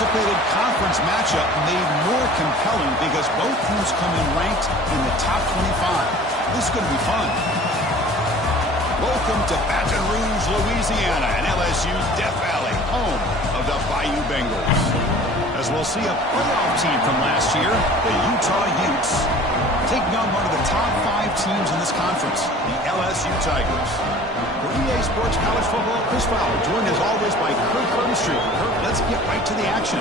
anticipated conference matchup made more compelling because both teams come in ranked in the top 25. This is going to be fun. Welcome to Baton Rouge, Louisiana, and LSU's Death Valley, home of the Bayou Bengals. As we'll see a playoff team from last year, the Utah Utes, taking on one of the top 5 teams in this conference, the LSU Tigers. For EA Sports College Football, Chris Fowler, joined as always by Kirk Herbstreit. Kirk, let's get right to the action.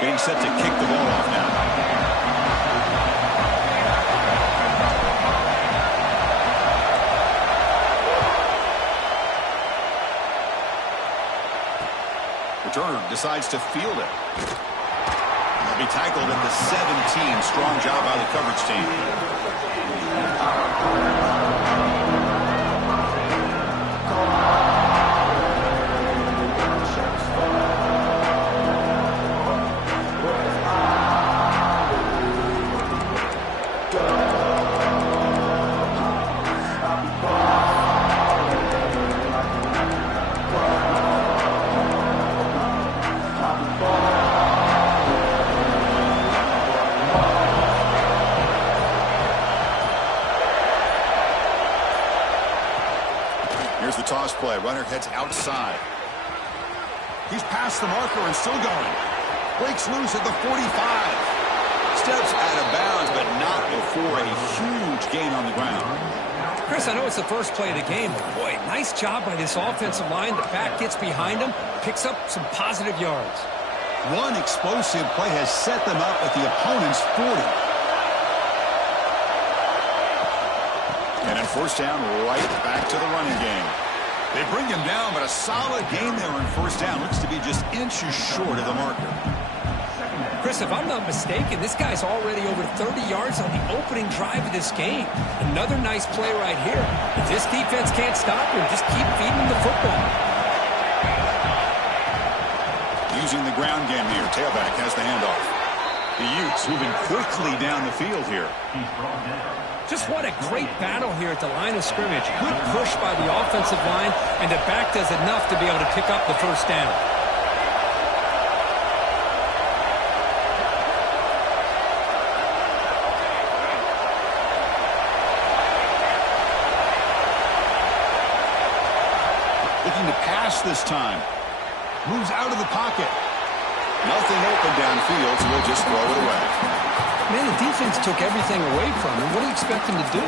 Getting set to kick the ball off now. Returner decides to field it. He'll be tackled at the 17. Strong job by the coverage team. Here's the toss play. Runner heads outside. He's past the marker and still going. Breaks loose at the 45. Steps out of bounds, but not before a huge gain on the ground. Chris, I know it's the first play of the game, but boy, nice job by this offensive line. The back gets behind him, picks up some positive yards. One explosive play has set them up at the opponent's 40. And on first down, right back to the running game. They bring him down, but a solid game there on first down. Looks to be just inches short of the marker. Chris, if I'm not mistaken, this guy's already over 30 yards on the opening drive of this game. Another nice play right here. If this defense can't stop him, just keep feeding him the football. Using the ground game here. Tailback has the handoff. The Utes moving quickly down the field here. Just what a great battle here at the line of scrimmage. Good push by the offensive line, and the back does enough to be able to pick up the first down. Looking to pass this time. Moves out of the pocket. Nothing open downfield, so we'll just throw it away. Man, the defense took everything away from him. What do you expect him to do?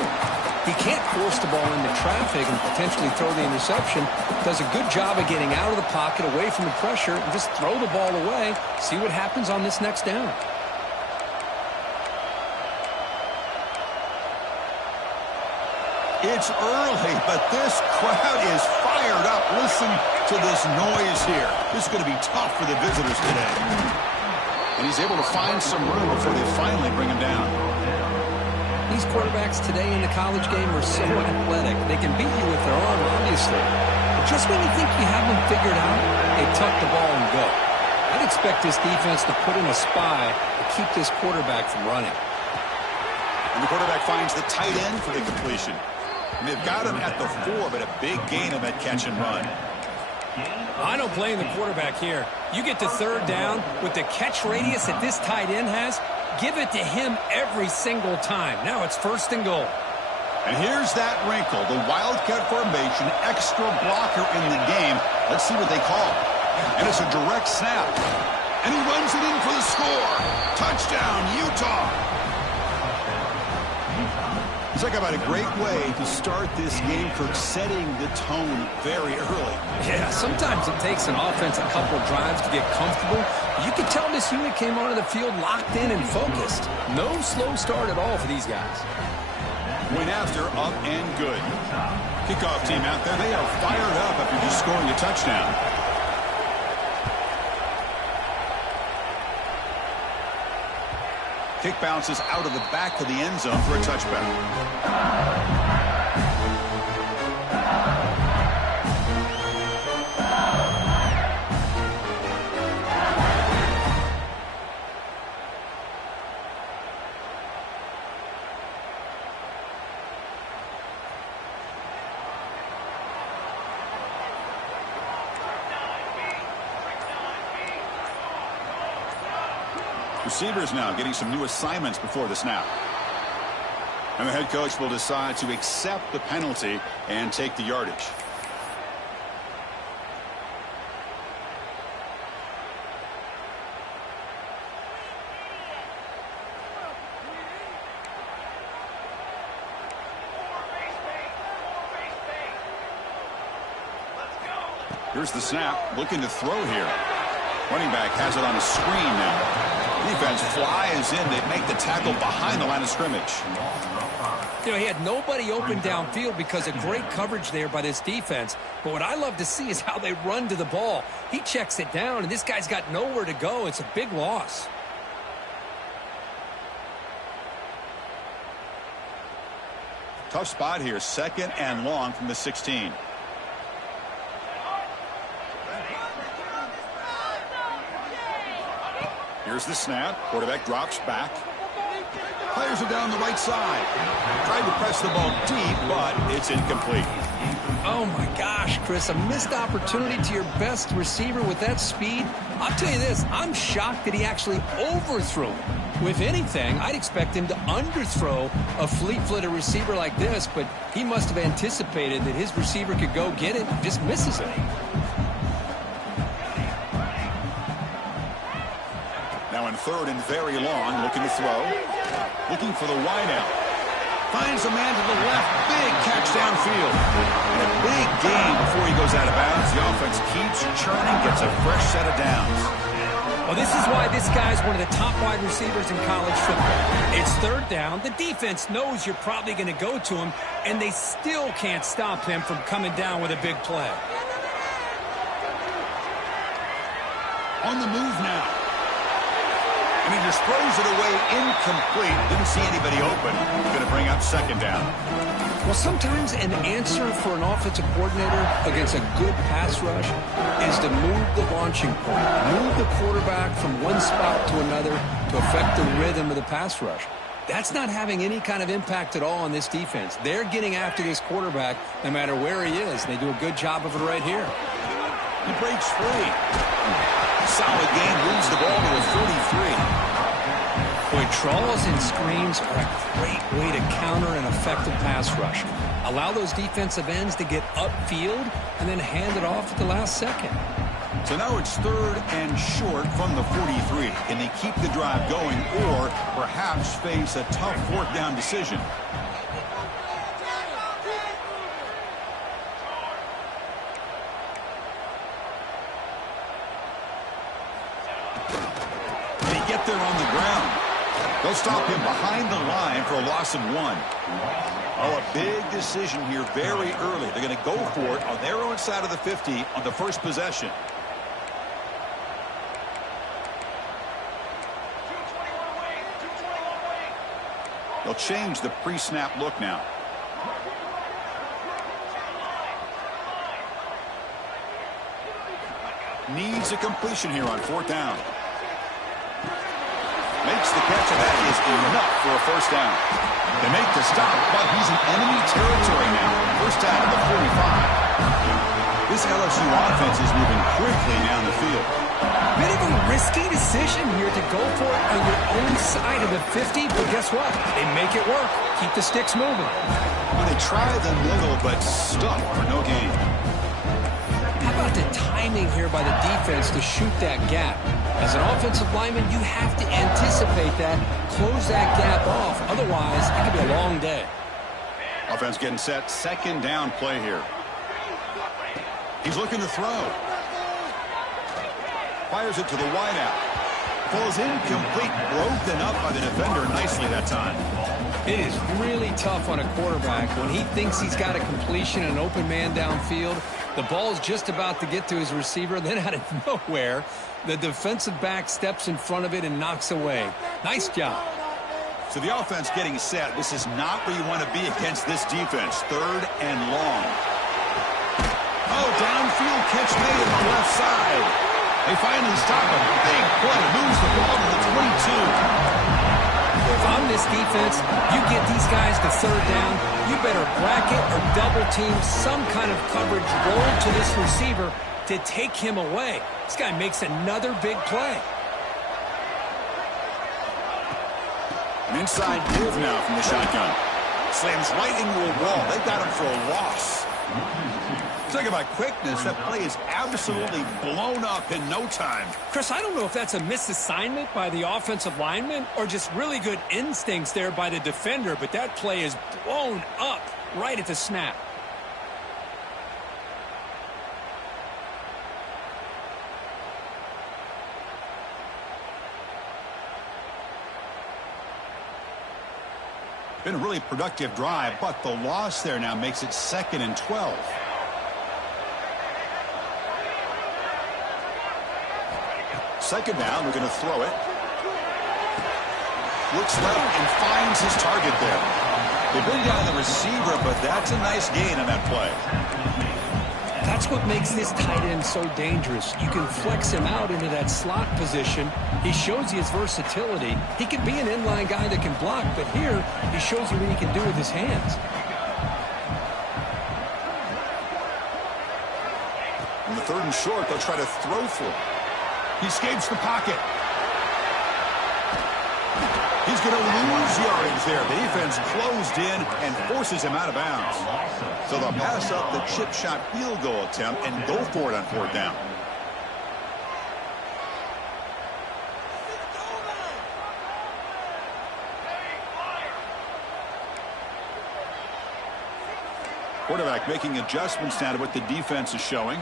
He can't force the ball into traffic and potentially throw the interception. Does a good job of getting out of the pocket, away from the pressure, and just throw the ball away. See what happens on this next down. It's early, but this crowd is fired up. Listen to this noise here. This is going to be tough for the visitors today. And he's able to find some room before they finally bring him down. These quarterbacks today in the college game are so athletic. They can beat you with their arm, obviously. But just when you think you have them figured out, they tuck the ball and go. I'd expect this defense to put in a spy to keep this quarterback from running. And the quarterback finds the tight end for the completion. And they've got him at the 4, but a big gain on that catch and run. I don't blame the quarterback here. You get to third down with the catch radius that this tight end has, give it to him every single time. Now it's first and goal. And here's that wrinkle, the Wildcat formation, extra blocker in the game. Let's see what they call. And it's a direct snap. And he runs it in for the score. Touchdown, Utah. Talk about a great way to start this game, Kirk, setting the tone very early. Yeah, sometimes it takes an offense a couple drives to get comfortable. You can tell this unit came onto the field locked in and focused. No slow start at all for these guys. Went after, up and good. Kickoff team out there, they are fired up after just scoring a touchdown. Kick bounces out of the back of the end zone for a touchback. Receivers now getting some new assignments before the snap. And the head coach will decide to accept the penalty and take the yardage. Here's the snap, looking to throw here. Running back has it on a screen now. Defense flies in. They make the tackle behind the line of scrimmage. You know, he had nobody open downfield because of great coverage there by this defense. But what I love to see is how they run to the ball. He checks it down, and this guy's got nowhere to go. It's a big loss. Tough spot here, 2nd and long from the 16. Here's the snap. Quarterback drops back. Players are down the right side. Tried to press the ball deep, but it's incomplete. Oh, my gosh, Chris. A missed opportunity to your best receiver with that speed. I'll tell you this. I'm shocked that he actually overthrew him. If anything, I'd expect him to underthrow a fleet-footed receiver like this, but he must have anticipated that his receiver could go get it and just misses it. Now in 3rd and very long, looking to throw. Looking for the wideout. Finds a man to the left. Big catch downfield. And a big gain before he goes out of bounds. The offense keeps churning, gets a fresh set of downs. Well, this is why this guy's one of the top wide receivers in college football. It's 3rd down. The defense knows you're probably going to go to him, and they still can't stop him from coming down with a big play. On the move now. And he just throws it away incomplete. Didn't see anybody open. Going to bring up 2nd down. Well, sometimes an answer for an offensive coordinator against a good pass rush is to move the launching point, move the quarterback from one spot to another to affect the rhythm of the pass rush. That's not having any kind of impact at all on this defense. They're getting after this quarterback no matter where he is. They do a good job of it right here. He breaks free. Solid game, moves the ball to a 43. Boy, draws and screens are a great way to counter an effective pass rush. Allow those defensive ends to get upfield and then hand it off at the last second. So now it's 3rd and short from the 43. Can they keep the drive going or perhaps face a tough 4th down decision? They get there on the ground. They'll stop him behind the line for a loss of 1. Oh, a big decision here very early. They're going to go for it on their own side of the 50 on the first possession. They'll change the pre-snap look now. Needs a completion here on 4th down. Makes the catch, and that is enough for a 1st down. They make the stop, but he's in enemy territory now. 1st down at the 45. This LSU offense is moving quickly down the field. Bit of a risky decision here to go for it on your own side of the 50, but guess what? They make it work. Keep the sticks moving. Well, they try the middle, but stuck for no gain. How about the timing here by the defense to shoot that gap? As an offensive lineman, you have to anticipate that, close that gap off. Otherwise, it could be a long day. Offense getting set. 2nd down play here. He's looking to throw. Fires it to the wideout. Falls incomplete. Broken up by the defender nicely that time. It is really tough on a quarterback when he thinks he's got a completion and an open man downfield. The ball's just about to get to his receiver. Then out of nowhere, the defensive back steps in front of it and knocks away. Nice job. So the offense getting set. This is not where you want to be against this defense. 3rd and long. Oh, downfield catch made on the left side. They finally stop him. Big play. Moves the ball to the 22. If I'm this defense, you get these guys to 3rd down, you better bracket or double team some kind of coverage roll to this receiver to take him away. This guy makes another big play. An inside give now from the shotgun. Slams right into a wall. They got him for a loss. Talking about quickness, that play is absolutely blown up in no time. Chris, I don't know if that's a misassignment by the offensive lineman or just really good instincts there by the defender, but that play is blown up right at the snap. Been a really productive drive, but the loss there now makes it 2nd and 12. Second down, we're going to throw it. Looks left and finds his target there. They bring down the receiver, but that's a nice gain on that play. That's what makes this tight end so dangerous. You can flex him out into that slot position. He shows you his versatility. He can be an inline guy that can block, but here he shows you what he can do with his hands. On the 3rd and short, they'll try to throw for it. He escapes the pocket. He's going to lose yardage there. The defense closed in and forces him out of bounds. So they'll pass up the chip shot field goal attempt and go for it on 4th down. Quarterback making adjustments now to what the defense is showing.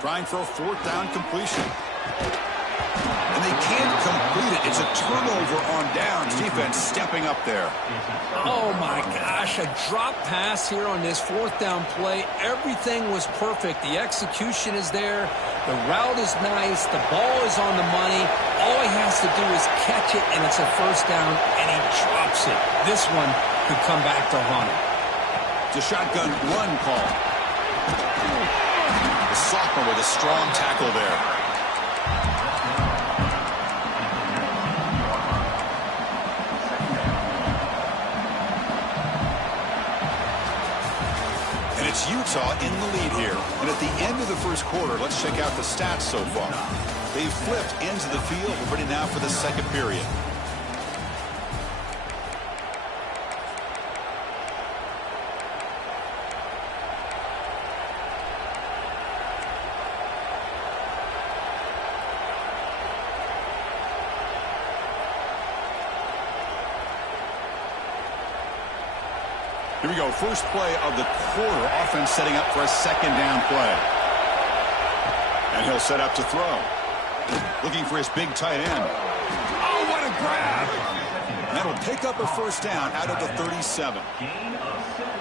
Trying for a 4th down completion. And they can't complete it. It's a turnover on downs. Defense stepping up there. Oh, my gosh. A drop pass here on this 4th down play. Everything was perfect. The execution is there. The route is nice. The ball is on the money. All he has to do is catch it, and it's a 1st down, and he drops it. This one could come back to haunt him. It's a shotgun run call. The sophomore with a strong tackle there. And it's Utah in the lead here. And at the end of the 1st quarter, let's check out the stats so far. They've flipped into the field. We're ready now for the 2nd period. Here we go, first play of the quarter. Offense setting up for a 2nd down play. And he'll set up to throw. Looking for his big tight end. Oh, what a grab! And that'll pick up a 1st down out of the 37.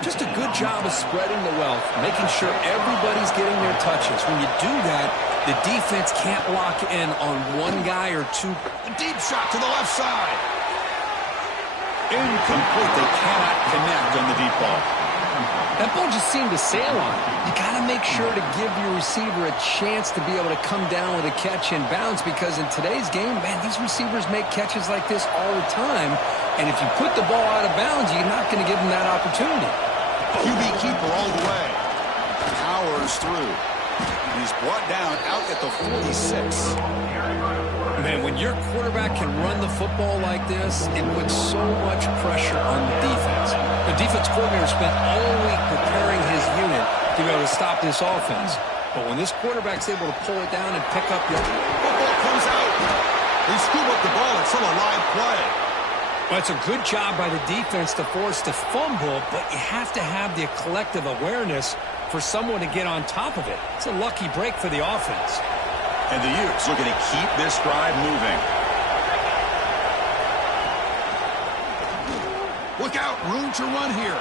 Just a good job of spreading the wealth, making sure everybody's getting their touches. When you do that, the defense can't lock in on one guy or two. A deep shot to the left side. Incomplete. They cannot connect on the deep ball. That ball just seemed to sail on. You got to make sure to give your receiver a chance to be able to come down with a catch and bounce, because in today's game, man, these receivers make catches like this all the time. And if you put the ball out of bounds, you're not going to give them that opportunity. QB keeper all the way. Powers through. He's brought down out at the 46. Man, when your quarterback can run the football like this, it puts so much pressure on the defense. The defense coordinator spent all week preparing his unit to be able to stop this offense. But when this quarterback's able to pull it down and pick up the football comes out. They scoop up the ball. It's still a live play. Well, it's a good job by the defense to force the fumble, but you have to have the collective awareness for someone to get on top of it. It's a lucky break for the offense. And the Utes looking to keep this drive moving. Look out, room to run here.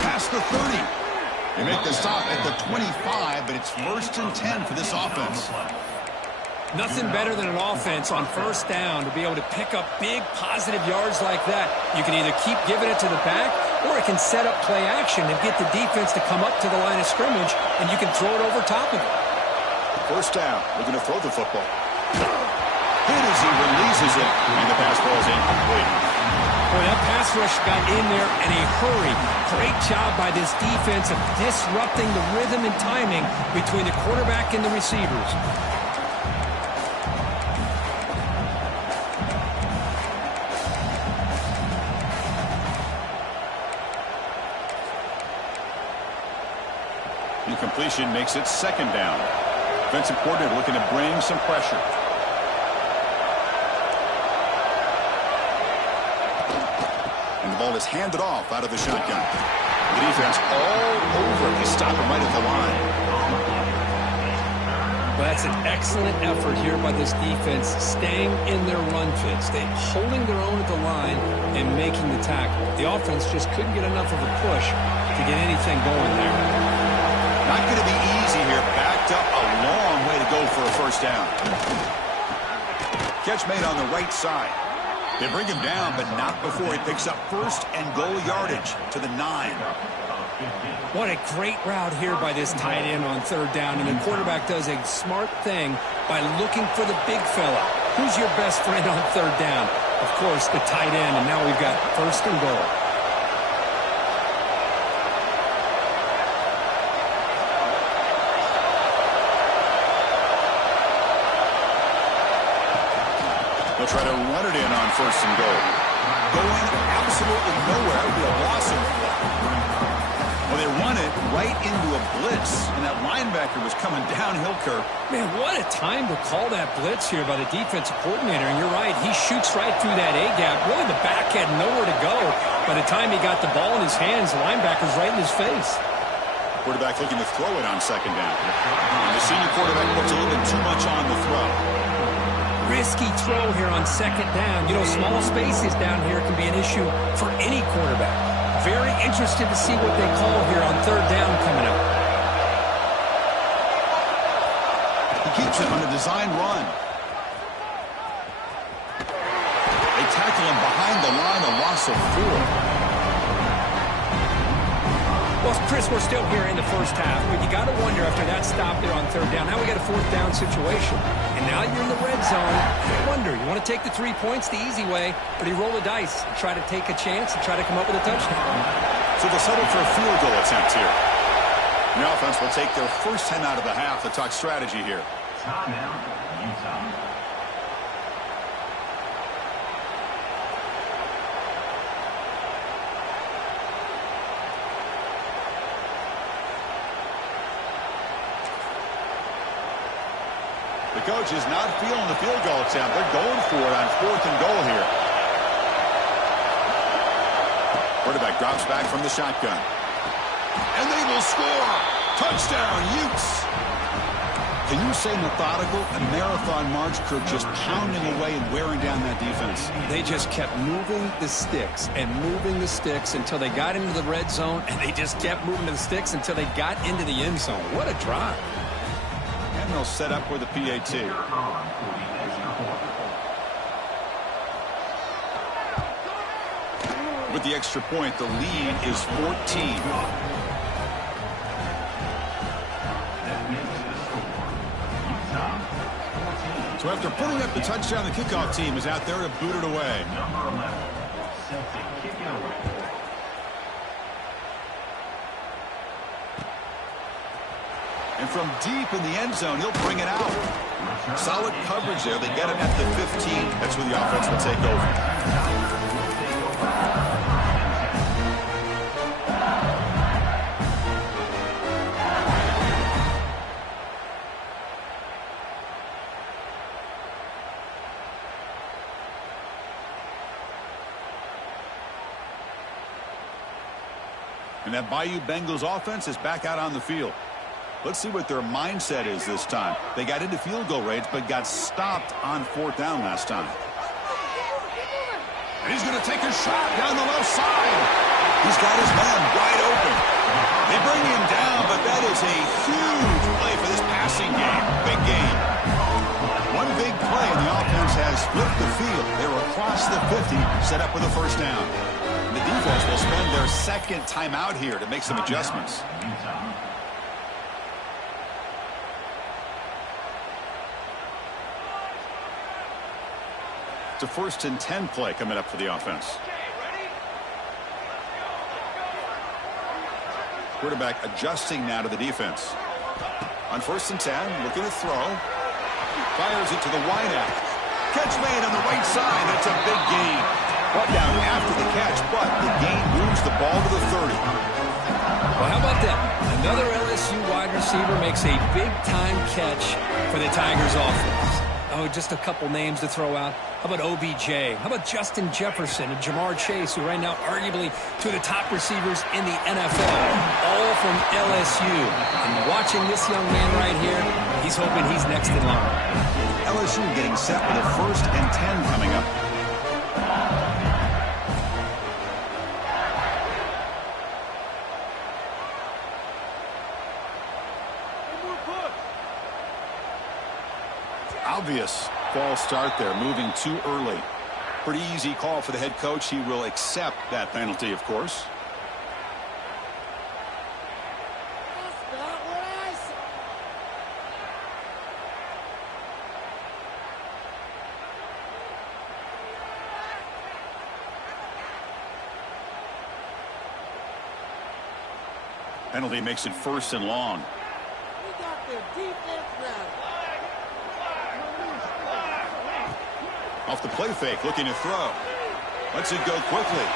Past the 30. They make the stop at the 25, but it's 1st and 10 for this offense. Nothing better than an offense on 1st down to be able to pick up big positive yards like that. You can either keep giving it to the back, or it can set up play action and get the defense to come up to the line of scrimmage, and you can throw it over top of it. 1st down. Looking to throw the football. Hit as he releases it, and the pass ball is incomplete. Boy, that pass rush got in there in a hurry. Great job by this defense of disrupting the rhythm and timing between the quarterback and the receivers. completion makes it second down. Defensive coordinator looking to bring some pressure. And the ball is handed off out of the shotgun. The defense all over. They stop him right at the line. Well, that's an excellent effort here by this defense, staying in their run fits. They're holding their own at the line and making the tackle. The offense just couldn't get enough of a push to get anything going there. Not going to be easy here. Backed up a long way to go for a first down. Catch made on the right side. They bring him down, but not before he picks up first and goal yardage to the 9. What a great route here by this tight end on third down, and the quarterback does a smart thing by looking for the big fella. Who's your best friend on third down? Of course, the tight end, and now we've got first and goal. They'll try to run it in on first and goal. Going absolutely nowhere. That would be a loss of play. Well, they run it right into a blitz, and that linebacker was coming downhill, Kirk. Man, what a time to call that blitz here by the defensive coordinator. And you're right, he shoots right through that A-gap. Really, the back had nowhere to go. By the time he got the ball in his hands, the linebacker's right in his face. Quarterback looking to throw it on second down. And the senior quarterback puts a little bit too much on the throw. Risky throw here on second down. You know, small spaces down here can be an issue for any quarterback. Very interested to see what they call here on third down coming up. He keeps it on a design run. They tackle him behind the line, a loss of 4. Well, Chris, we're still here in the first half, but you got to wonder after that stop there on third down. Now we got a fourth down situation, and now you're in the red zone. You wonder, you want to take the 3 points the easy way, or do you roll the dice and try to take a chance and try to come up with a touchdown? So they'll settle for a field goal attempt here. And the offense will take their first 10 out of the half to talk strategy here. Timeout, Utah. The coach is not feeling the field goal attempt. They're going for it on fourth and goal here. Quarterback drops back from the shotgun. And they will score. Touchdown, Utes. Can you say methodical? A marathon march, Kirk, just pounding away and wearing down that defense. They just kept moving the sticks and moving the sticks until they got into the red zone, and they just kept moving the sticks until they got into the end zone. What a drive. And they'll set up with a PAT. With the extra point, the lead is 14. So after putting up the touchdown, the kickoff team is out there to boot it away. And from deep in the end zone, he'll bring it out. Solid coverage there. They get him at the 15. That's where the offense will take over. And that Bayou Bengals offense is back out on the field. Let's see what their mindset is this time. They got into field goal range, but got stopped on fourth down last time. And he's going to take a shot down the left side. He's got his man wide open. They bring him down, but that is a huge play for this passing game. Big game. One big play, and the offense has flipped the field. They're across the 50, set up with a first down. And the defense will spend their second timeout here to make some adjustments. It's a first and 10 play coming up for the offense. Quarterback adjusting now to the defense. On first and 10, looking to throw. Fires it to the wideout. Catch made on the right side. That's a big gain. Brought down after the catch, but the gain moves the ball to the 30. Well, how about that? Another LSU wide receiver makes a big-time catch for the Tigers offense. Oh, just a couple names to throw out. How about OBJ? How about Justin Jefferson and Jamar Chase, who right now arguably two of the top receivers in the NFL, all from LSU. And watching this young man right here, he's hoping he's next in line. LSU getting set with a 1st and 10 coming up. Obvious false start there, moving too early. Pretty easy call for the head coach. He will accept that penalty, of course. That's not what I said. Penalty makes it 1st and long. We got their defense now. Off the play fake, looking to throw. Lets it go quickly.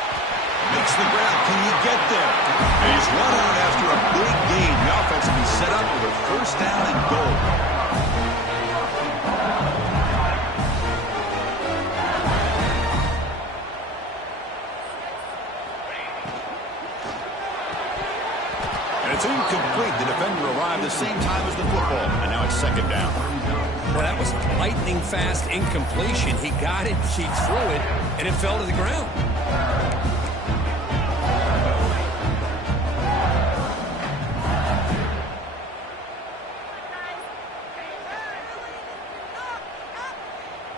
Makes the grab. Can he get there? And he's run out after a big gain. The offense will be set up with a 1st down and goal. And it's incomplete. The defender arrived the same time as the football. And now it's 2nd down. Well, that was lightning fast incompletion. He got it, he threw it, and it fell to the ground.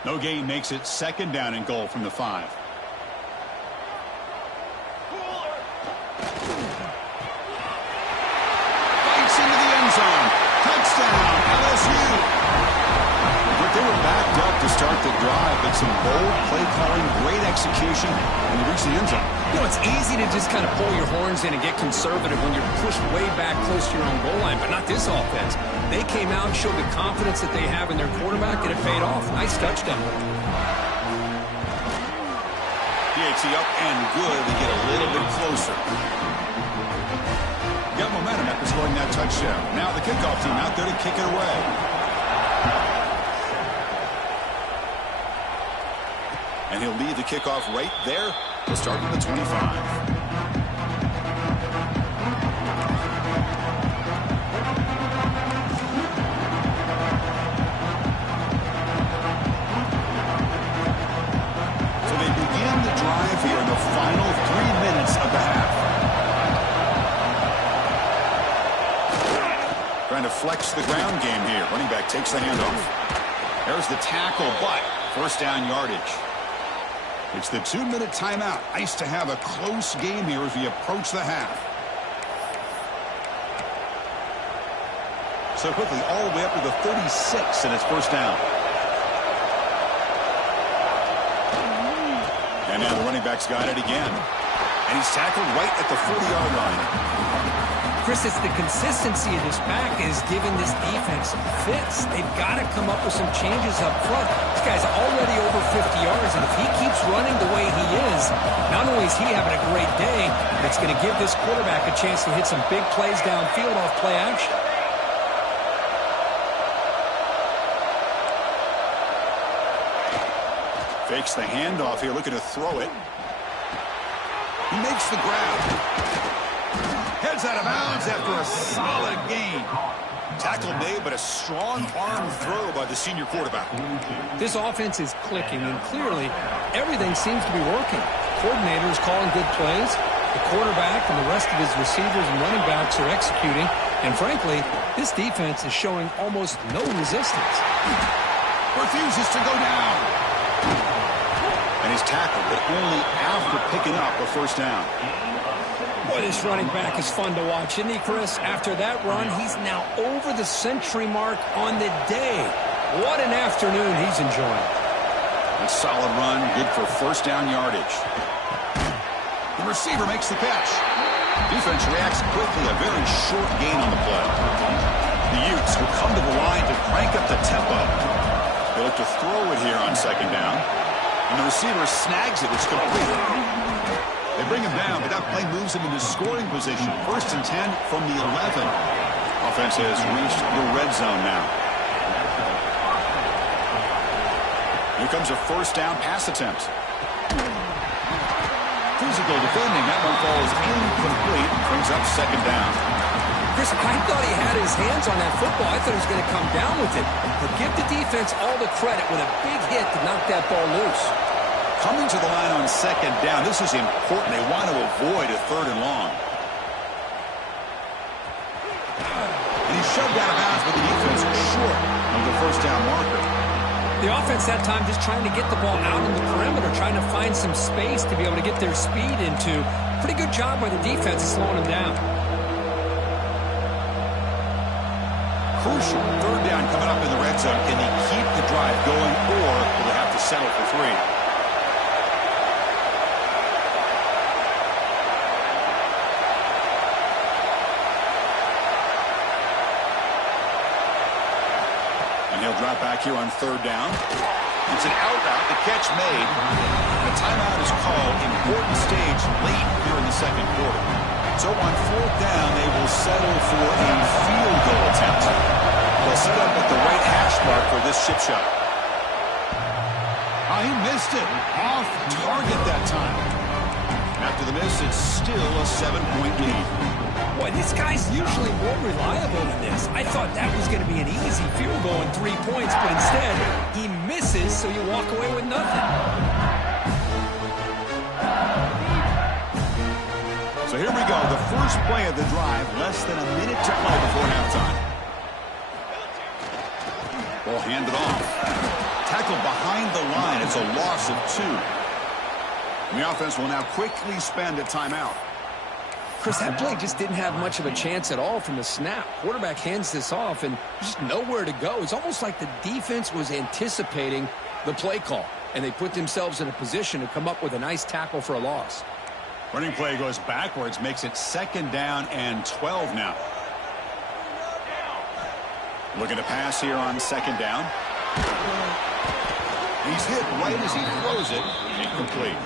No gain makes it 2nd down and goal from the 5. Bites into the end zone. Touchdown, LSU. But they were backed up to start the drive, but some bold play calling, great execution, and they reached the end zone. You know, it's easy to just kind of pull your horns in and get conservative when you're pushed way back close to your own goal line, but not this offense. They came out and showed the confidence that they have in their quarterback, and it paid off. Nice touchdown. DHC up and good. They get a little bit closer. Got momentum after scoring that touchdown. Now the kickoff team out there to kick it away. And he'll lead the kickoff right there. He'll start at the 25. So they begin the drive here in the final 3 minutes of the half. Trying to flex the ground game here. Running back takes the handoff. There's the tackle, but 1st down yardage. It's the 2-minute timeout. Nice to have a close game here as we approach the half. So quickly, all the way up to the 36, and it's 1st down. And now the running back's got it again. And he's tackled right at the 40-yard line. Chris, it's the consistency of this back is giving this defense fits. They've got to come up with some changes up front. This guy's already over 50 yards, and if he keeps running the way he is, not only is he having a great day, but it's going to give this quarterback a chance to hit some big plays downfield off play action. Fakes the handoff here, looking to throw it. He makes the grab. Heads out of bounds after a solid gain. Tackle made, but a strong arm throw by the senior quarterback. This offense is clicking, and clearly everything seems to be working. Coordinator is calling good plays. The quarterback and the rest of his receivers and running backs are executing. And frankly, this defense is showing almost no resistance. Refuses to go down. And he's tackled, but only after picking up a 1st down. Boy, this running back is fun to watch, isn't he, Chris? After that run, he's now over the century mark on the day. What an afternoon he's enjoying. A solid run, good for 1st down yardage. The receiver makes the catch. Defense reacts quickly, a very short gain on the play. The Utes will come to the line to crank up the tempo. They look to throw it here on 2nd down. And the receiver snags it. It's complete. They bring him down, but that play moves him into scoring position. 1st and 10 from the 11. Offense has reached the red zone now. Here comes a 1st down pass attempt. Physical defending. That one falls incomplete. Brings up 2nd down. Chris, I thought he had his hands on that football. I thought he was going to come down with it. But give the defense all the credit with a big hit to knock that ball loose. Coming to the line on 2nd down. This is important. They want to avoid a 3rd and long. And he's shoved out of bounds, but the defense short of the 1st down marker. The offense that time just trying to get the ball out on the perimeter, trying to find some space to be able to get their speed into. Pretty good job by the defense of slowing them down. Crucial 3rd down coming up in the red zone. Can they keep the drive going, or will they have to settle for 3? And he'll drop back here on 3rd down. It's an out route. The catch made. A timeout is called. Important stage late here in the 2nd quarter. So on 4th down, they will settle for a field goal attempt. They'll set up at the right hash mark for this chip shot. Oh, he missed it. Off target that time. After the miss, it's still a 7-point lead. Boy, this guy's usually more reliable than this. I thought that was going to be an easy field goal and 3 points, but instead, he misses, so you walk away with nothing. So here we go, the first play of the drive, less than a minute to play before halftime. Ball handed off. Tackled behind the line. It's a loss of 2. And the offense will now quickly spend a timeout. Chris, that play just didn't have much of a chance at all from the snap. Quarterback hands this off and just nowhere to go. It's almost like the defense was anticipating the play call, and they put themselves in a position to come up with a nice tackle for a loss. Running play goes backwards, makes it 2nd down and 12 now. Looking to pass here on 2nd down. He's hit right as he throws it. Incomplete.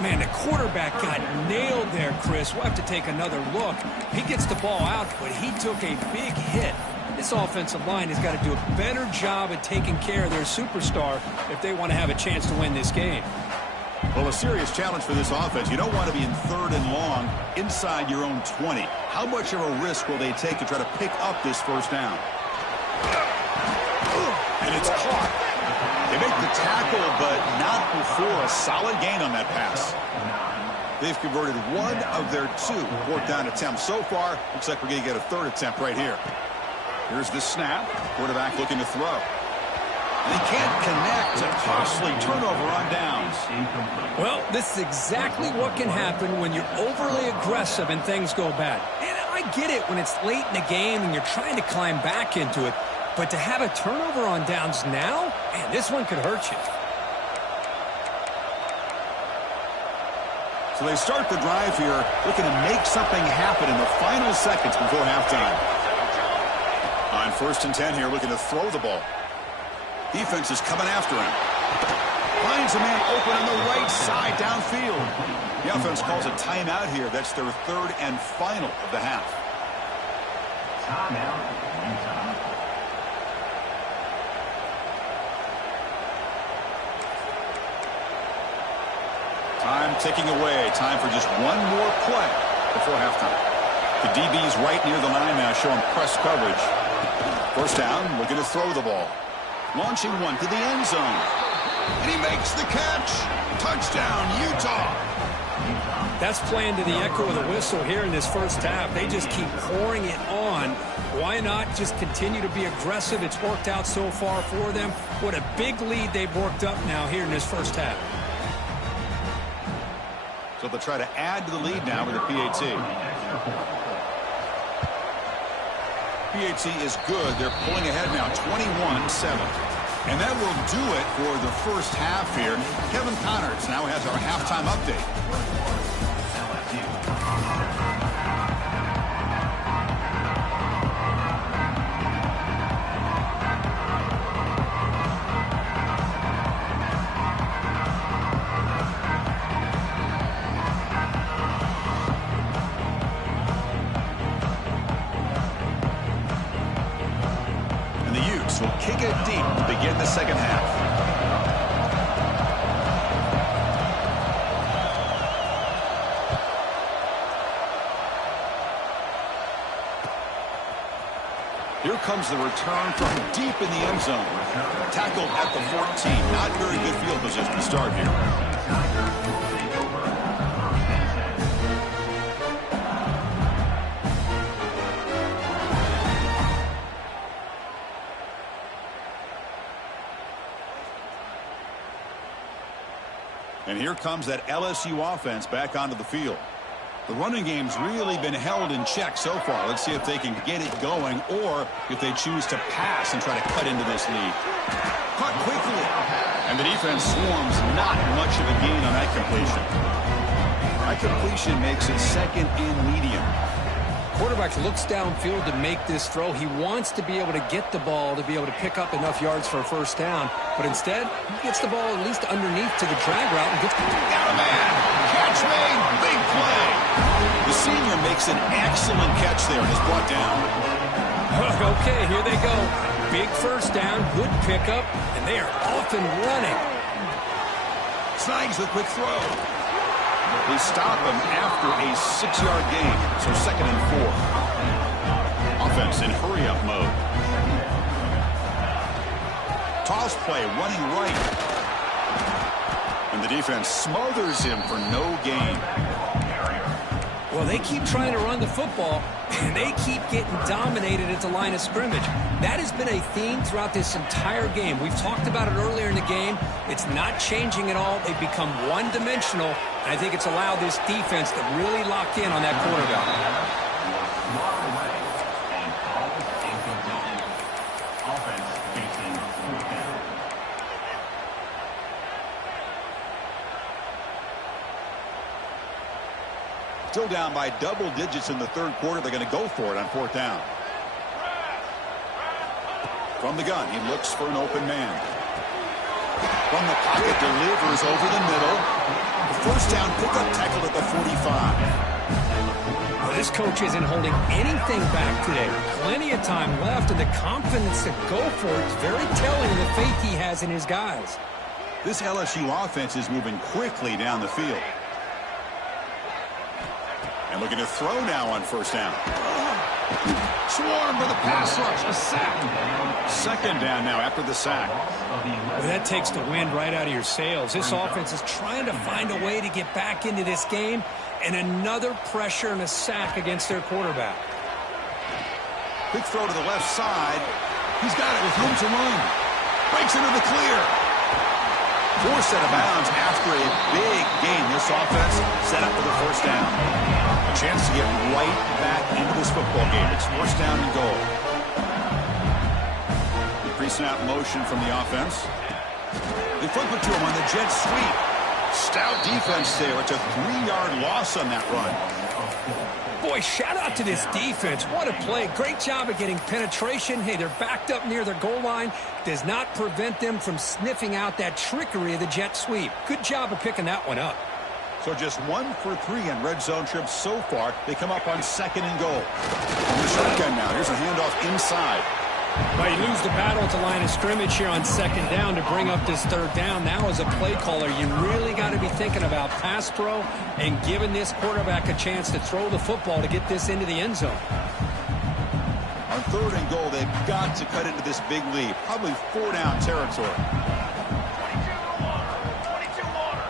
Man, the quarterback got nailed there, Chris. We'll have to take another look. He gets the ball out, but he took a big hit. This offensive line has got to do a better job at taking care of their superstar if they want to have a chance to win this game. Well, a serious challenge for this offense. You don't want to be in 3rd and long inside your own 20. How much of a risk will they take to try to pick up this 1st down? And it's caught. They make the tackle, but not before a solid gain on that pass. They've converted 1 of their 2 4th down attempts so far. Looks like we're going to get a 3rd attempt right here. Here's the snap. Quarterback looking to throw. And he can't connect. A costly turnover on downs. Well, this is exactly what can happen when you're overly aggressive and things go bad. And I get it when it's late in the game and you're trying to climb back into it. But to have a turnover on downs now, man, this one could hurt you. So they start the drive here, looking to make something happen in the final seconds before halftime. On 1st and 10 here, looking to throw the ball. Defense is coming after him. Finds a man open on the right side downfield. The offense calls a timeout here. That's their 3rd and final of the half. Timeout, Utah. Time ticking away. Time for just one more play before halftime. The DB's right near the line now, showing press coverage. 1st down, looking to throw the ball. Launching one to the end zone. And he makes the catch. Touchdown, Utah. That's playing to the echo of the whistle here in this 1st half. They just keep pouring it on. Why not just continue to be aggressive? It's worked out so far for them. What a big lead they've worked up now here in this 1st half. So they'll try to add to the lead now with a PAT. PAT is good. They're pulling ahead now, 21-7. And that will do it for the 1st half here. Kevin Connors now has our halftime update. will kick it deep to begin the second half. Here comes the return from deep in the end zone. Tackled at the 14. Not very good field position to start here. And here comes that LSU offense back onto the field. The running game's really been held in check so far. Let's see if they can get it going or if they choose to pass and try to cut into this lead. Caught quickly. And the defense swarms. Not much of a gain on that completion. That completion makes it second and medium. Quarterback looks downfield to make this throw. He wants to be able to get the ball to be able to pick up enough yards for a first down. But instead, he gets the ball at least underneath to the drag route and gets... Got a man! Catch made! Big play! The senior makes an excellent catch there and is brought down. Okay, here they go. Big first down, good pickup, and they are off and running. Snags the quick throw. They stop him after a 6-yard gain, so second and 4. Offense in hurry-up mode. Toss play, running right. And the defense smothers him for no gain. Well, they keep trying to run the football, and they keep getting dominated at the line of scrimmage. That has been a theme throughout this entire game. We've talked about it earlier in the game. It's not changing at all. They've become one-dimensional, and I think it's allowed this defense to really lock in on that quarterback. Still down by double digits in the third quarter. They're going to go for it on fourth down. From the gun, he looks for an open man. From the pocket, delivers over the middle. The first down pickup tackled at the 45. Well, this coach isn't holding anything back today. Plenty of time left, and the confidence to go for it is very telling of the faith he has in his guys. This LSU offense is moving quickly down the field. And looking to throw now on first down. Swarm for the pass rush. A sack. Second down now after the sack. Well, that takes the wind right out of your sails. This offense is trying to find a way to get back into this game, and another pressure and a sack against their quarterback. Quick throw to the left side. He's got it with room to run. Breaks into the clear. Forced out of bounds after a big gain. This offense set up for the first down. A chance to get right back into this football game. It's first down and goal. The pre-snap motion from the offense. They flip it to him on the jet sweep. Stout defense there. It's a 3-yard loss on that run. Boy, shout out to this defense. What a play. Great job of getting penetration. Hey, they're backed up near their goal line. Does not prevent them from sniffing out that trickery of the jet sweep. Good job of picking that one up. So just 1 for 3 in red zone trips so far. They come up on second and goal. From the shotgun now. Here's a handoff inside. Well, you lose the battle at the line of scrimmage here on second down to bring up this third down. Now as a play caller, you really got to be thinking about pass pro and giving this quarterback a chance to throw the football to get this into the end zone. On third and goal, they've got to cut into this big lead. Probably 4-down territory. 22 water.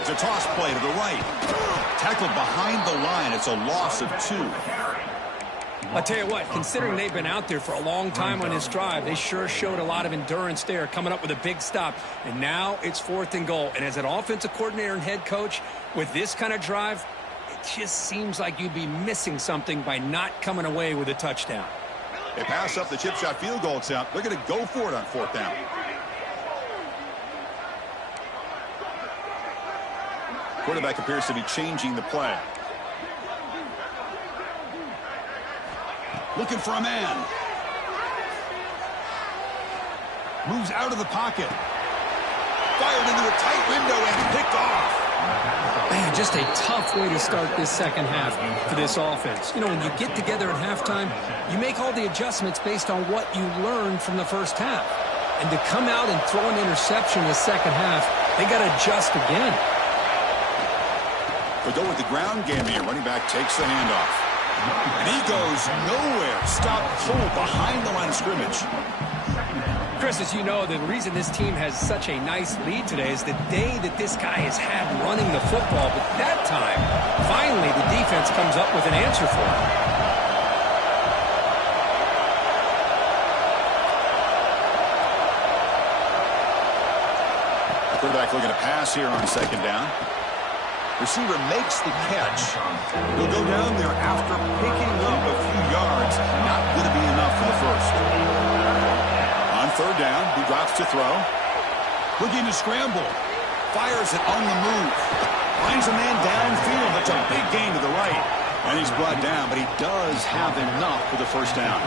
It's a toss play to the right. Tackled behind the line. It's a loss of 2. I'll tell you what, considering they've been out there for a long time on this drive, they sure showed a lot of endurance there, coming up with a big stop. And now it's fourth and goal. And as an offensive coordinator and head coach, with this kind of drive, it just seems like you'd be missing something by not coming away with a touchdown. They pass up the chip shot field goal attempt. They're going to go for it on fourth down. Quarterback appears to be changing the play. Looking for a man. Moves out of the pocket. Fired into a tight window and picked off. Man, just a tough way to start this second half for this offense. You know, when you get together at halftime, you make all the adjustments based on what you learned from the first half. And to come out and throw an interception in the second half, they got to adjust again. But go with the ground game here. Running back takes the handoff. And he goes nowhere. Stopped cold behind the line of scrimmage. Chris, as you know, the reason this team has such a nice lead today is the day that this guy has had running the football. But that time, finally, the defense comes up with an answer for him. The quarterback looking to pass here on second down. Receiver makes the catch. He'll go down there after picking up a few yards. Not going to be enough for the first. On third down, he drops to throw. Looking to scramble. Fires it on the move. Finds a man downfield. That's a big gain to the right. And he's brought down, but he does have enough for the first down.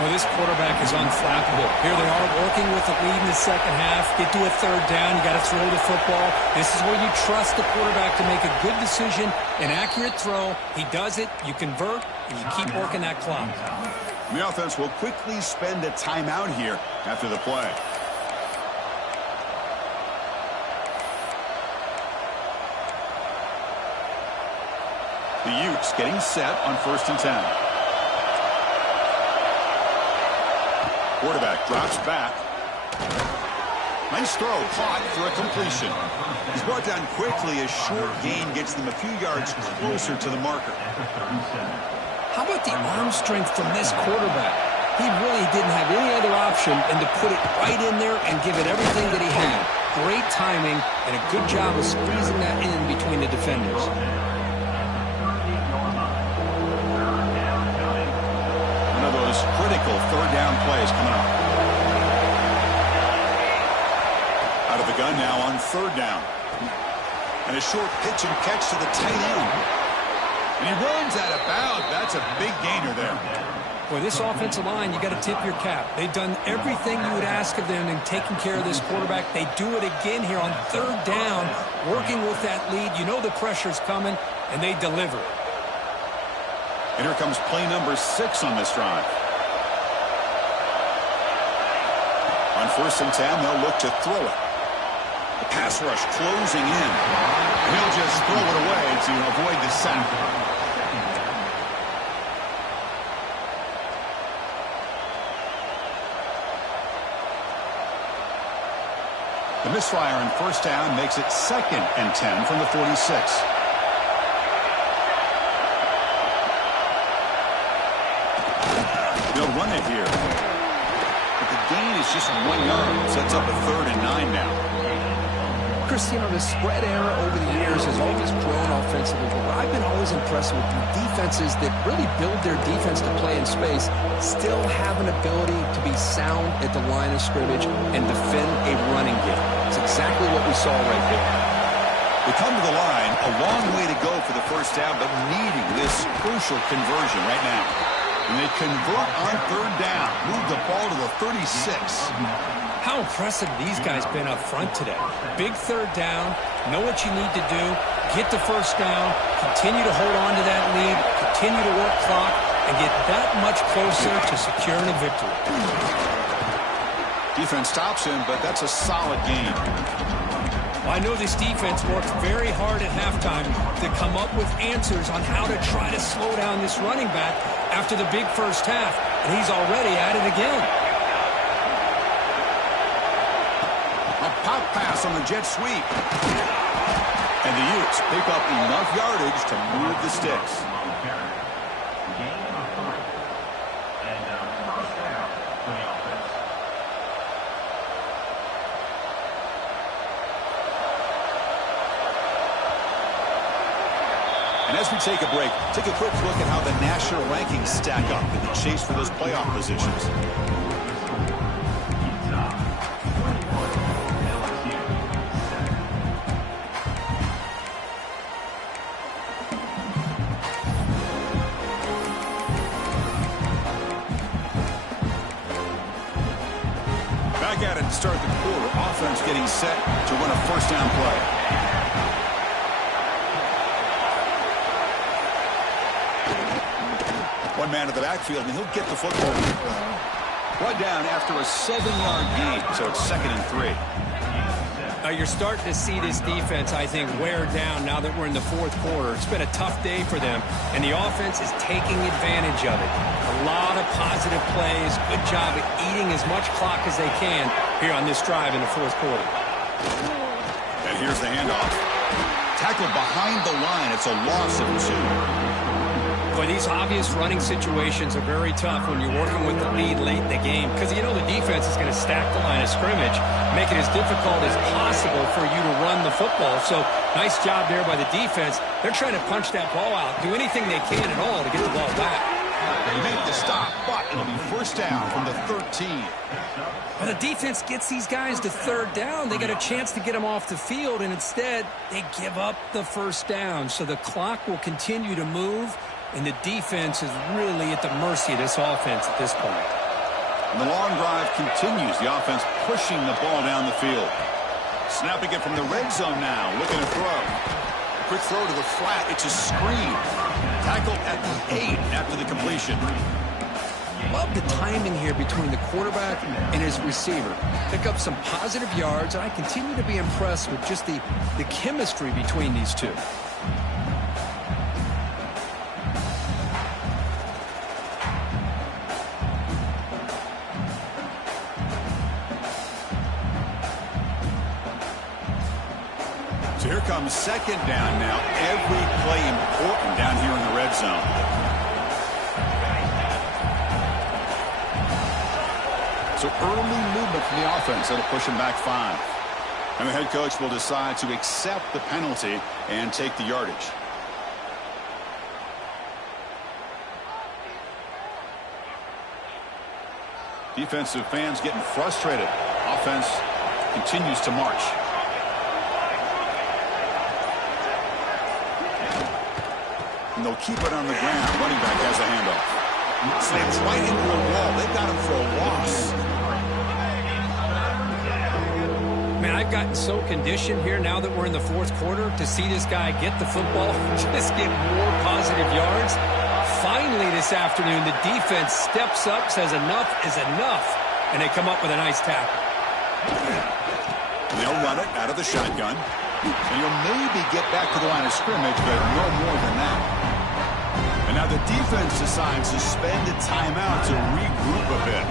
Well, this quarterback is unflappable. Here they are working with the lead in the second half. Get to a third down. You got to throw the football. This is where you trust the quarterback to make a good decision, an accurate throw. He does it. You convert, and you keep working that clock. The offense will quickly spend a timeout here after the play. The Utes getting set on 1st and 10. Quarterback drops back. Nice throw, caught for a completion. He's brought down quickly. A short gain gets them a few yards closer to the marker. How about the arm strength from this quarterback? He really didn't have any other option than to put it right in there and give it everything that he had. Great timing and a good job of squeezing that in between the defenders. One of those critical third down plays coming up. Out of the gun now on third down. And a short pitch and catch to the tight end. And he runs out of bounds. That's a big gainer there. Boy, this offensive line, you got to tip your cap. They've done everything you would ask of them in taking care of this quarterback. They do it again here on third down, working with that lead. You know the pressure's coming, and they deliver. And here comes play number 6 on this drive. On 1st and 10, they'll look to throw it. The pass rush closing in. And he'll just throw it away to avoid the sack. The misfire on 1st down makes it 2nd and 10 from the 46. They'll run it here. But the gain is just 1 yard. Sets up a 3rd and 9 now. Chris, you know, the spread era over the years has always grown offensively, but I've been always impressed with the defenses that really build their defense to play in space, still have an ability to be sound at the line of scrimmage and defend a running game. It's exactly what we saw right there. They come to the line, a long way to go for the first down, but needing this crucial conversion right now. And they convert on third down, move the ball to the 36. How impressive these guys been up front today. Big third down, know what you need to do, get the first down, continue to hold on to that lead, continue to work clock, and get that much closer to securing a victory. Defense stops him, but that's a solid game. Well, I know this defense worked very hard at halftime to come up with answers on how to try to slow down this running back after the big first half, and he's already at it again. A pop pass on the jet sweep. And the Utes pick up enough yardage to move the sticks. And as we take a break, take a quick look at how the national rankings stack up in the chase for those playoff positions. Back at it to start the quarter. Offense getting set to run a first down play. One man to the backfield, and he'll get the football. Brought down after a 7-yard gain, so it's 2nd and 3. You're starting to see this defense, I think, wear down now that we're in the fourth quarter. It's been a tough day for them, and the offense is taking advantage of it. A lot of positive plays. Good job at eating as much clock as they can here on this drive in the fourth quarter. And here's the handoff. Tackled behind the line. It's a loss of 2. Boy, these obvious running situations are very tough when you're working with the lead late in the game because you know the defense is going to stack the line of scrimmage, make it as difficult as possible for you to run the football. So nice job there by the defense. They're trying to punch that ball out, do anything they can at all to get the ball back. They make the stop, but it'll be first down from the 13. Well, the defense gets these guys to third down. They got a chance to get them off the field, and instead they give up the first down. So the clock will continue to move, and the defense is really at the mercy of this offense at this point. And the long drive continues. The offense pushing the ball down the field. Snapping it from the red zone now. Looking to throw. Quick throw to the flat. It's a screen. Tackled at the 8 after the completion. Love the timing here between the quarterback and his receiver. Pick up some positive yards, and I continue to be impressed with just the chemistry between these two. So here comes second down now. Every play important down here in the red zone. So early movement from the offense that'll push him back 5. And the head coach will decide to accept the penalty and take the yardage. Defensive fans getting frustrated. Offense continues to march. And they'll keep it on the ground. Running back has a handoff. Slams right into the wall. They've got him for a loss. Man, I've gotten so conditioned here now that we're in the fourth quarter to see this guy get the football, just get more positive yards. Finally this afternoon, the defense steps up, says enough is enough, and they come up with a nice tackle. They'll run it out of the shotgun. And you'll maybe get back to the line of scrimmage, but no more than that. And now the defense decides to spend a timeout to regroup a bit.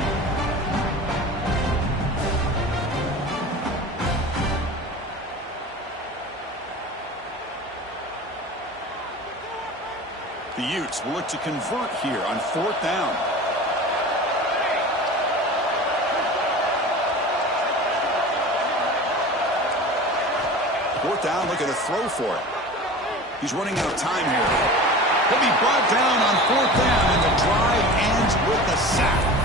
The Utes will look to convert here on 4th down. Fourth down, looking to throw for it. He's running out of time here. He'll be brought down on 4th down, and the drive ends with a sack.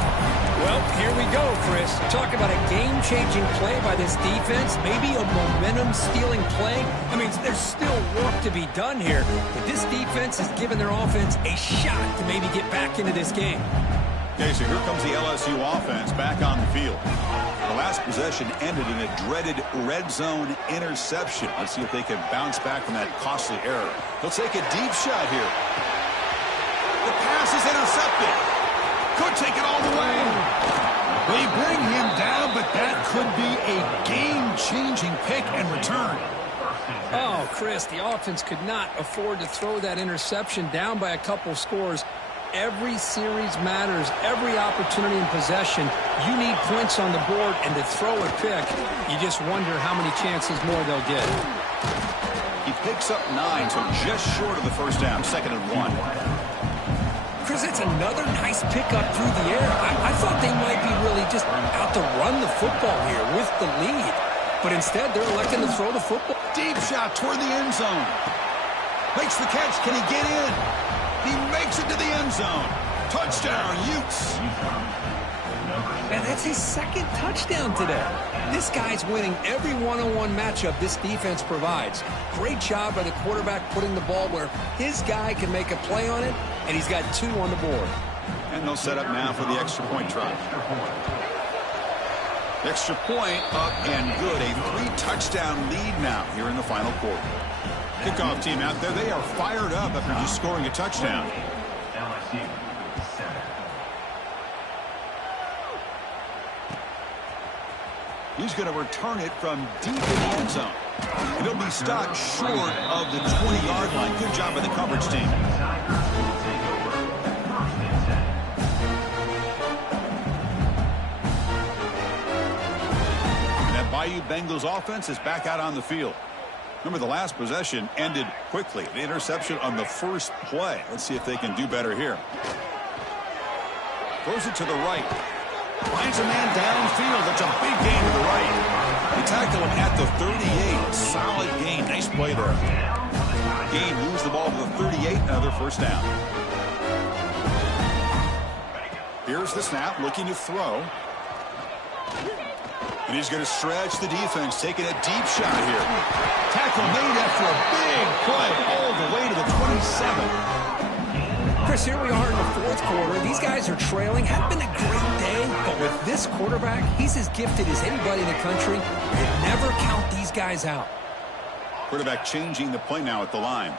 Well, here we go, Chris. Talk about a game-changing play by this defense, maybe a momentum-stealing play. I mean, there's still work to be done here, but this defense has given their offense a shot to maybe get back into this game. Okay, so here comes the LSU offense back on the field. The last possession ended in a dreaded red zone interception. Let's see if they can bounce back from that costly error. They'll take a deep shot here. The pass is intercepted. Could take it all the way. They bring him down, but that could be a game-changing pick and return. Oh, Chris, the offense could not afford to throw that interception down by a couple scores. Every series matters. Every opportunity in possession, you need points on the board, and to throw a pick, you just wonder how many chances more they'll get. He picks up 9, so just short of the first down, 2nd and 1. Chris, it's another nice pickup through the air. I thought they might be really just out to run the football here with the lead. But instead, they're electing to throw the football. Deep shot toward the end zone. Makes the catch. Can he get in? He makes it to the end zone. Touchdown, Utes. And that's his 2nd touchdown today. This guy's winning every one-on-one matchup this defense provides. Great job by the quarterback putting the ball where his guy can make a play on it, and he's got 2 on the board. And they'll set up now for the extra point try. Extra point up and good. A 3-touchdown lead now here in the final quarter. Kickoff team out there, they are fired up after just scoring a touchdown. He's going to return it from deep in the end zone. And he'll be stopped short of the 20-yard line. Good job by the coverage team. And that Bayou Bengals offense is back out on the field. Remember, the last possession ended quickly. The interception on the first play. Let's see if they can do better here. Throws it to the right. Finds a man downfield. That's a big gain to the right. They tackle him at the 38. Solid gain. Nice play there. Gain moves the ball to the 38. Another first down. Here's the snap. Looking to throw. And he's going to stretch the defense, taking a deep shot here. Tackle made after a big play all the way to the 27. Chris, here we are in the fourth quarter. These guys are trailing. Had been a great day, but with this quarterback, he's as gifted as anybody in the country. You never count these guys out. Quarterback changing the play now at the line.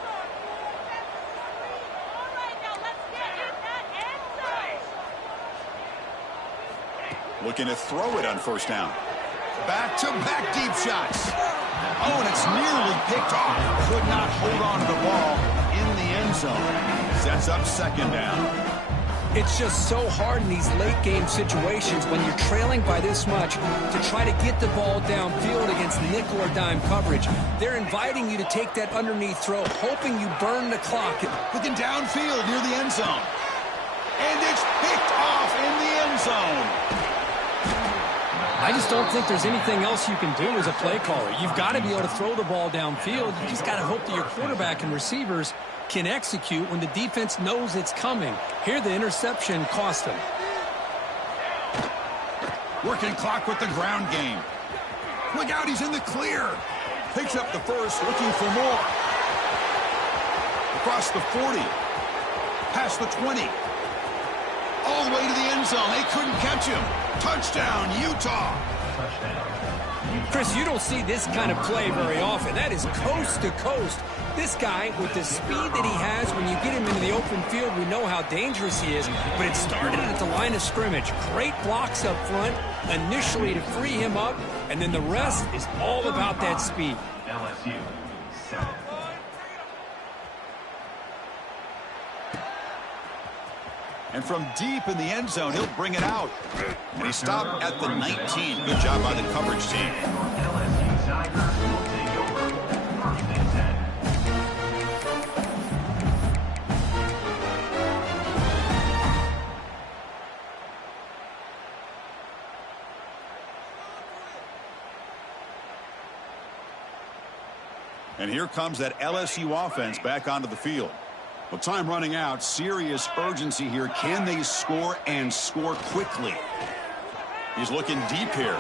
Looking to throw it on first down. Back-to-back deep shots. Oh, and it's nearly picked off. Could not hold on to the ball in the end zone. Sets up second down. It's just so hard in these late-game situations when you're trailing by this much to try to get the ball downfield against nickel or dime coverage. They're inviting you to take that underneath throw, hoping you burn the clock. Looking downfield near the end zone. And it's picked off in the end zone. I just don't think there's anything else you can do as a play caller. You've got to be able to throw the ball downfield. You just got to hope that your quarterback and receivers can execute when the defense knows it's coming. Here, the interception cost him. Working clock with the ground game. Look out, he's in the clear. Picks up the first, looking for more. Across the 40. Past the 20. All the way to the end zone. They couldn't catch him. Touchdown, Utah. Chris, you don't see this kind of play very often. That is coast to coast. This guy, with the speed that he has, when you get him into the open field, we know how dangerous he is. But it started at the line of scrimmage. Great blocks up front initially to free him up, and then the rest is all about that speed. LSU 7. And from deep in the end zone, he'll bring it out. And he stopped at the 19. Good job by the coverage team. LSU Tigers will take over 1st and 10. And here comes that LSU offense back onto the field. Well, time running out. Serious urgency here. Can they score and score quickly? He's looking deep here.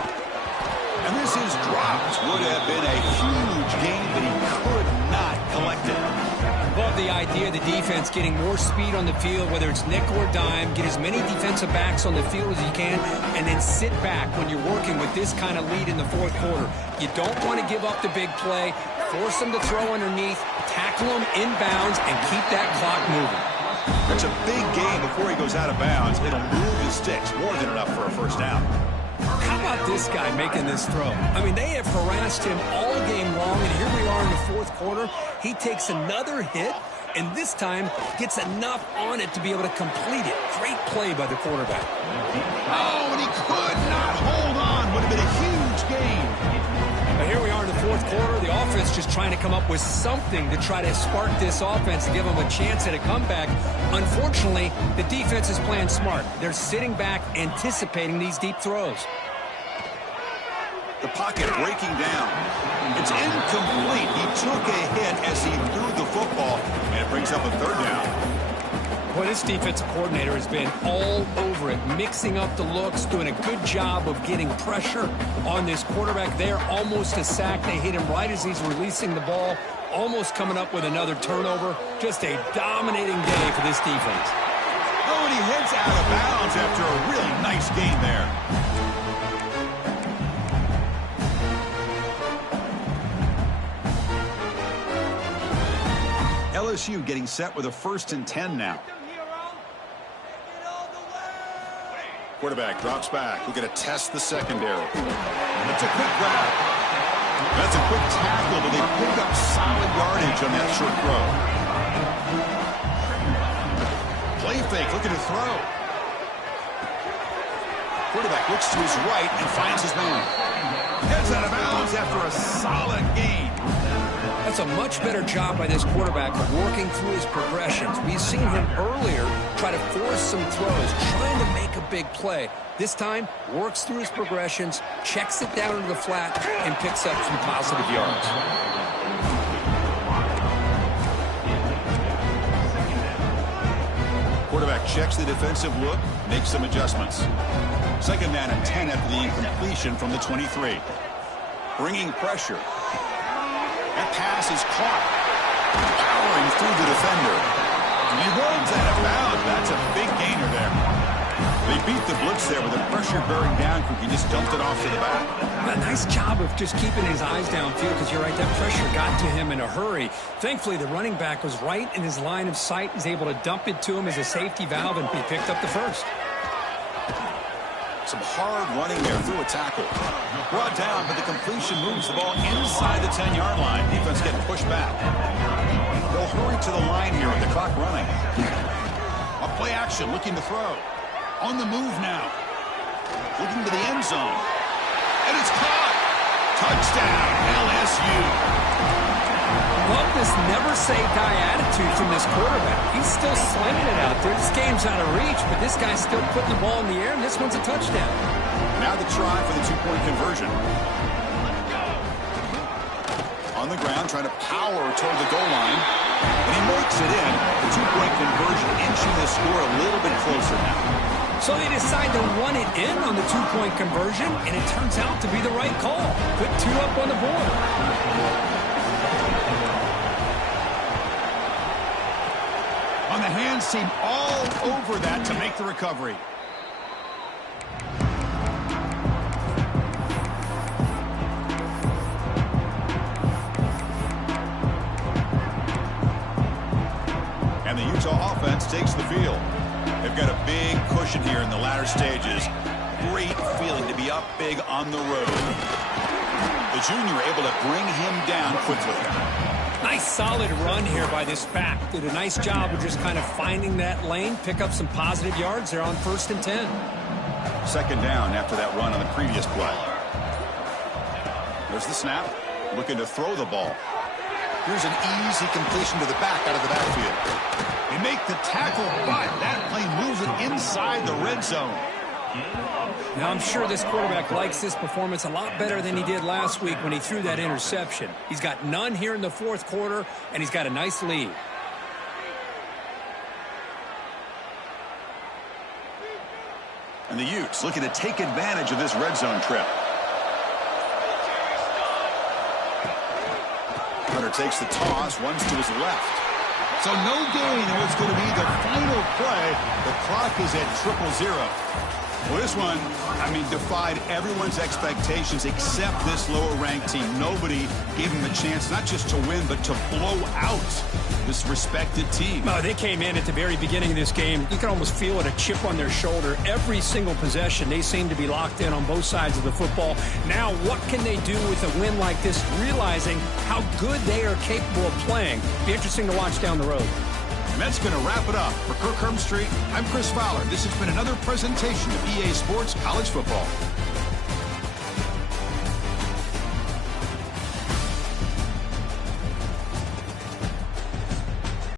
And this is dropped. Would have been a huge gain, but he could not collect it. Love the idea of the defense getting more speed on the field, whether it's nickel or dime, get as many defensive backs on the field as you can, and then sit back when you're working with this kind of lead in the fourth quarter. You don't want to give up the big play. Force them to throw underneath, tackle them inbounds, and keep that clock moving. That's a big gain before he goes out of bounds. It'll move his sticks. More than enough for a first down. How about this guy making this throw? I mean, they have harassed him all game long, and here we are in the fourth quarter. He takes another hit, and this time gets enough on it to be able to complete it. Great play by the quarterback. Oh, and he could not hold on. Would have been a huge gain. But here we are in the fourth quarter. The offense just trying to come up with something to try to spark this offense and give them a chance at a comeback. Unfortunately, the defense is playing smart. They're sitting back, anticipating these deep throws. The pocket breaking down. It's incomplete. He took a hit as he threw the football, and it brings up a third down. Boy, this defensive coordinator has been all over it, mixing up the looks, doing a good job of getting pressure on this quarterback there. Almost a sack. They hit him right as he's releasing the ball, almost coming up with another turnover. Just a dominating day for this defense. Oh, and he heads out of bounds after a really nice gain there. LSU getting set with a 1st and 10 now. Quarterback drops back. We're going to test the secondary. It's a quick grab. That's a quick tackle, but they pick up solid yardage on that short throw. Play fake, looking to throw. Quarterback looks to his right and finds his man. Heads out of bounds after a solid gain. That's a much better job by this quarterback of working through his progressions. We've seen him earlier try to force some throws, trying to make a big play. This time, works through his progressions, checks it down into the flat, and picks up some positive yards. Quarterback checks the defensive look, makes some adjustments. Second down and 10 after the incompletion from the 23. Bringing pressure. That pass is caught. Powering through the defender. And he rolls out of bounds. That's a big gainer there. They beat the blitz there with the pressure bearing down. He just dumped it off to the back. A nice job of just keeping his eyes downfield, because you're right, that pressure got to him in a hurry. Thankfully, the running back was right in his line of sight. He's able to dump it to him as a safety valve, and he picked up the first. Some hard running there through a tackle. Brought down, but the completion moves the ball inside the 10-yard line. Defense getting pushed back. They'll hurry to the line here with the clock running. A play action, looking to throw. On the move now. Looking to the end zone. And it's caught. Touchdown, LSU. Love this never-say-die attitude from this quarterback. He's still slinging it out there. This game's out of reach, but this guy's still putting the ball in the air, and this one's a touchdown. Now the try for the two-point conversion. On the ground, trying to power toward the goal line. And he makes it in. The two-point conversion inching the score a little bit closer now. So they decide to run it in on the two-point conversion, and it turns out to be the right call. Put two up on the board. On the hands team all over that to make the recovery. And the Utah offense takes the field. They've got a big cushion here in the latter stages. Great feeling to be up big on the road. The junior able to bring him down quickly. Nice solid run here by this back. Did a nice job of just kind of finding that lane, pick up some positive yards. They're on 1st and 10. Second down after that run on the previous play. There's the snap. Looking to throw the ball. Here's an easy completion to the back out of the backfield. They make the tackle, but that play moves it inside the red zone. Now, I'm sure this quarterback likes this performance a lot better than he did last week when he threw that interception. He's got none here in the fourth quarter, and he's got a nice lead. And the Utes looking to take advantage of this red zone trip. Hunter takes the toss, runs to his left. So no gain, and what's going to be the final play. The clock is at 0-0. Well, this one, I mean, defied everyone's expectations except this lower-ranked team. Nobody gave them a chance not just to win, but to blow out this respected team. Oh, they came in at the very beginning of this game. You can almost feel it, a chip on their shoulder. Every single possession, they seem to be locked in on both sides of the football. Now, what can they do with a win like this, realizing how good they are capable of playing? Be interesting to watch down the road. And that's going to wrap it up. For Kirk Herbstreit, I'm Chris Fowler. This has been another presentation of EA Sports College Football.